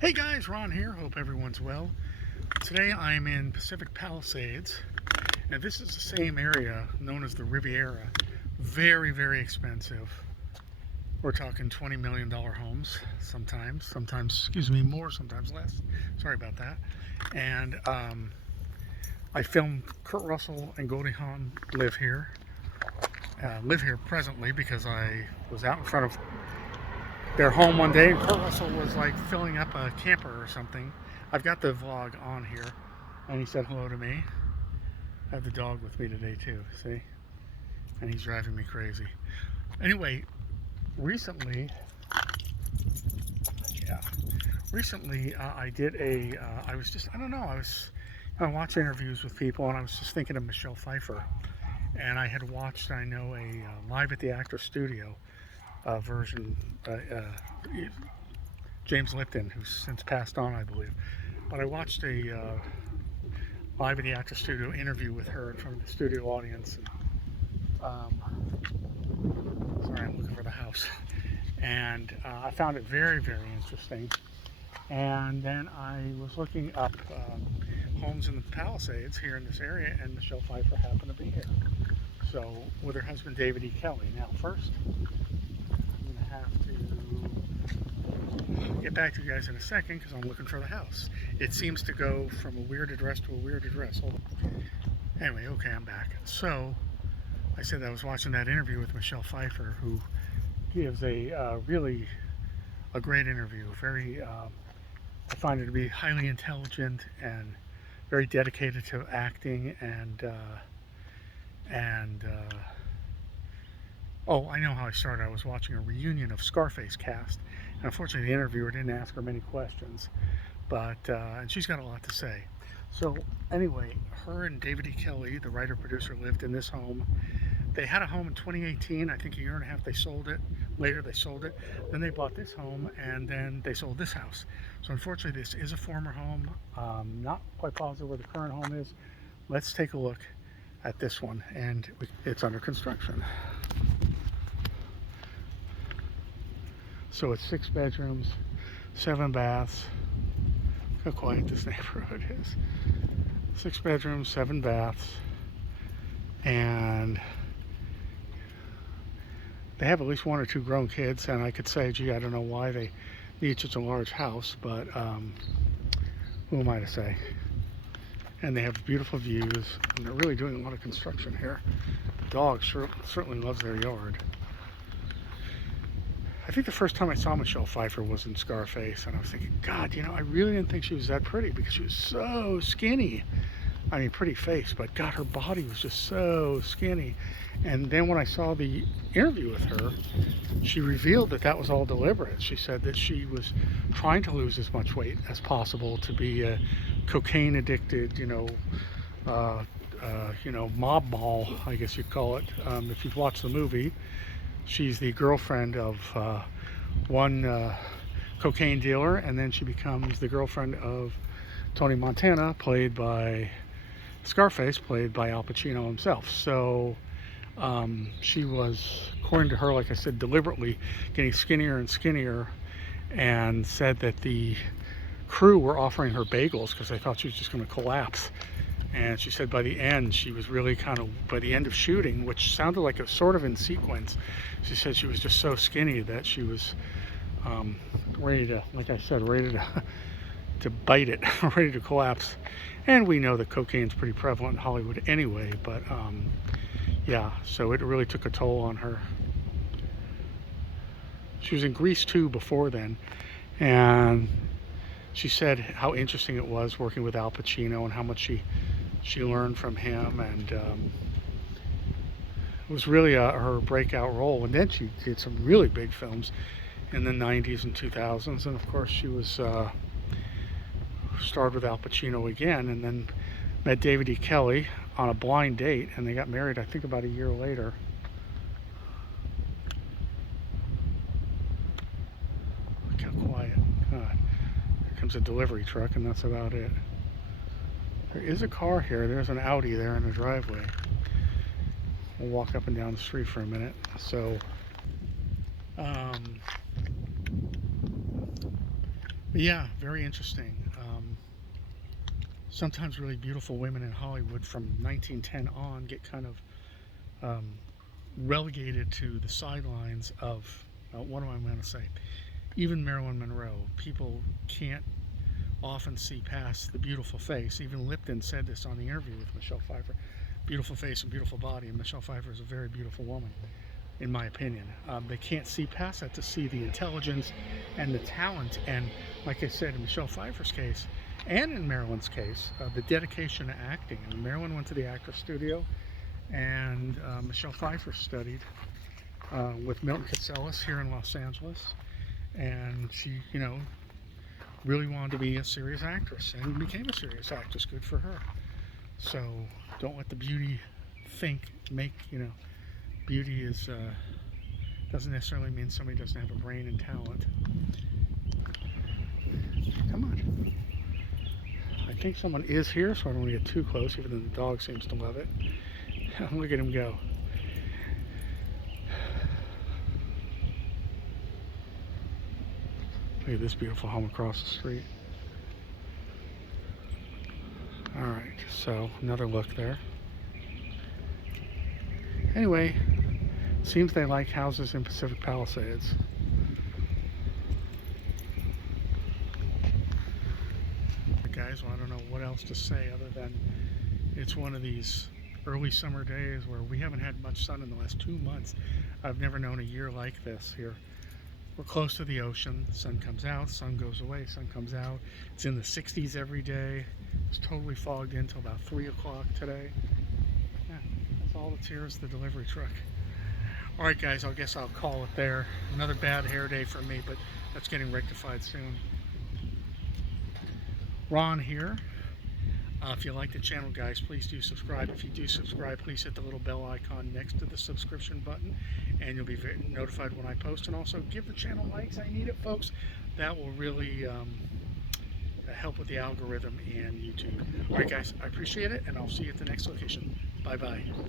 Hey guys, Ron here. Hope everyone's well. Today I am in Pacific Palisades, and this is the same area known as the Riviera. Very, very expensive. We're talking $20 million homes sometimes, excuse me, more, sometimes less. Sorry about that. And I filmed Kurt Russell and Goldie Hawn live here. Live here presently because I was out in front of their home one day, and Kurt Russell was like filling up a camper or something. I've got the vlog on here, and he said hello to me. I have the dog with me today too, see? And he's driving me crazy. Anyway, recently I did I was watching interviews with people, and I was just thinking of Michelle Pfeiffer. And I had watched, a Live at the Actors Studio version, James Lipton, who's since passed on, I believe. But I watched a Live at the Actors Studio interview with her in front of the studio audience. And, sorry, I'm looking for the house. And I found it very, very interesting. And then I was looking up homes in the Palisades here in this area, and Michelle Pfeiffer happened to be here. So, with her husband David E. Kelley. Now, first, I'm going to have to get back to you guys in a second because I'm looking for the house. It seems to go from a weird address to a weird address. Hold on. Anyway, okay, I'm back. So, I said I was watching that interview with Michelle Pfeiffer, who gives really a great interview. Very, I find her to be highly intelligent and very dedicated to acting, oh, I know how I started. I was watching a reunion of Scarface cast, and unfortunately the interviewer didn't ask her many questions, but and she's got a lot to say. So anyway, her and David E. Kelley, the writer-producer, lived in this home. They had a home in 2018. I think a year and a half they sold it. Later they sold it. Then they bought this home, and then they sold this house. So unfortunately this is a former home. Not quite positive where the current home is. Let's take a look at this one, and it's under construction. So it's 6 bedrooms, 7 baths. Look how quiet this neighborhood is. 6 bedrooms, 7 baths, and they have at least 1 or 2 grown kids. And I could say, gee, I don't know why they need such a large house, but who am I to say? And they have beautiful views, and they're really doing a lot of construction here. The dog certainly loves their yard. I think the first time I saw Michelle Pfeiffer was in Scarface, and I was thinking, God, I really didn't think she was that pretty because she was so skinny. I mean, pretty face, but God, her body was just so skinny. And then when I saw the interview with her, she revealed that that was all deliberate. She said that she was trying to lose as much weight as possible to be a cocaine addicted, mob ball, I guess you'd call it. If you've watched the movie, she's the girlfriend of one cocaine dealer, and then she becomes the girlfriend of Tony Montana, played by Scarface, played by Al Pacino himself. So she was, according to her, like I said, deliberately getting skinnier and skinnier, and said that the crew were offering her bagels because they thought she was just going to collapse. And she said by the end, she was really by the end of shooting, which sounded like it was sort of in sequence, she said she was just so skinny that she was ready to, like I said, ready to bite it, ready to collapse. And we know that cocaine's pretty prevalent in Hollywood anyway, but yeah, so it really took a toll on her. She was in Grease 2 before then, and she said how interesting it was working with Al Pacino and how much she learned from him, and it was really her breakout role. And then she did some really big films in the 90s and 2000s, and of course she was starred with Al Pacino again, and then met David E. Kelley on a blind date, and they got married, I think, about a year later. Look how quiet. God. Here comes a delivery truck, and that's about it. There is a car here. There's an Audi there in the driveway. We'll walk up and down the street for a minute. So But yeah, very interesting. Sometimes really beautiful women in Hollywood from 1910 on get kind of um, relegated to the sidelines of, what am I going to say? Even Marilyn Monroe. People can't often see past the beautiful face. Even Lipton said this on the interview with Michelle Pfeiffer. Beautiful face and beautiful body, and Michelle Pfeiffer is a very beautiful woman, in my opinion. They can't see past that to see the intelligence and the talent, and like I said, in Michelle Pfeiffer's case, and in Marilyn's case, the dedication to acting. And Marilyn went to the Actors Studio, and Michelle Pfeiffer studied with Milton Katselas here in Los Angeles, and she, really wanted to be a serious actress and became a serious actress. Good for her. So don't let the beauty beauty is doesn't necessarily mean somebody doesn't have a brain and talent. Come on. I think someone is here, so I don't want to get too close, even though the dog seems to love it. Look at him go. Look at this beautiful home across the street. Alright, so another look there. Anyway, seems they like houses in Pacific Palisades. Guys, well, I don't know what else to say other than it's one of these early summer days where we haven't had much sun in the last 2 months. I've never known a year like this here. We're close to the ocean. The sun comes out, sun goes away, sun comes out. It's in the 60s every day. It's totally fogged in until about 3 o'clock today. Yeah, that's all that's here is the delivery truck. Alright guys, I guess I'll call it there. Another bad hair day for me, but that's getting rectified soon. Ron here. If you like the channel, guys, please do subscribe. If you do subscribe, please hit the little bell icon next to the subscription button, and you'll be notified when I post. And also give the channel likes. I need it, folks. That will really help with the algorithm and YouTube. All right, guys, I appreciate it, and I'll see you at the next location. Bye-bye.